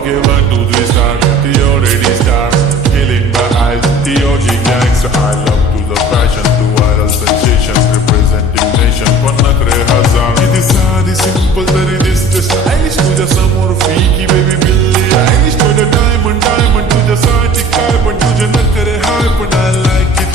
Okay, 1, 2, 3, start. The already start. Killing my eyes. The OG gangster. I love to the fashion, to viral sensations, representing nation. Pannakre hazar. किती साधी simple तरी दिसते stylish. तुझ्या समोर फिकी baby बिल्ली Eilish. तुझं diamond तुझ्यासाठी काय पण तुझे नखरे हाय पण I like it.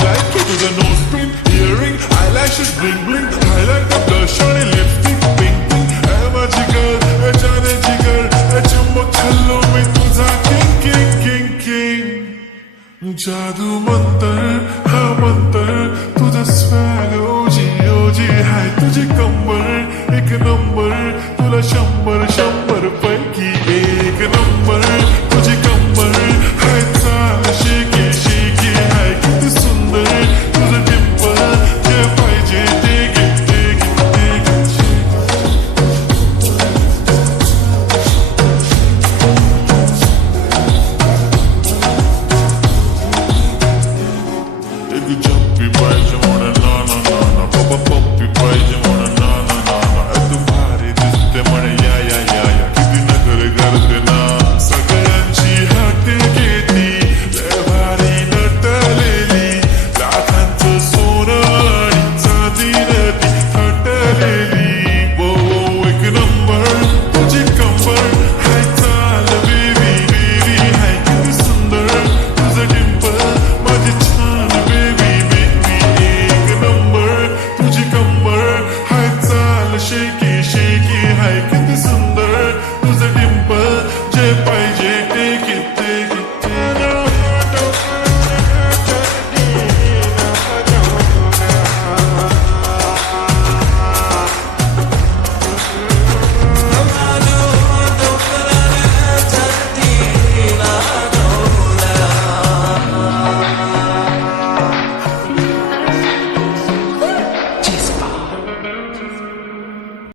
तुझं nose pin, earring, eyelashes, bling bling. Highlight the blush आणि lipstick, pink pink. माझी girl, जाने जिगर, चुंबक खाल्लो मी तुझा king king king king. जादू मंतर हा मंतर तुझा स्वॅग ओजी ओजी हाय तुझी कंबर एक नंबर तुला 100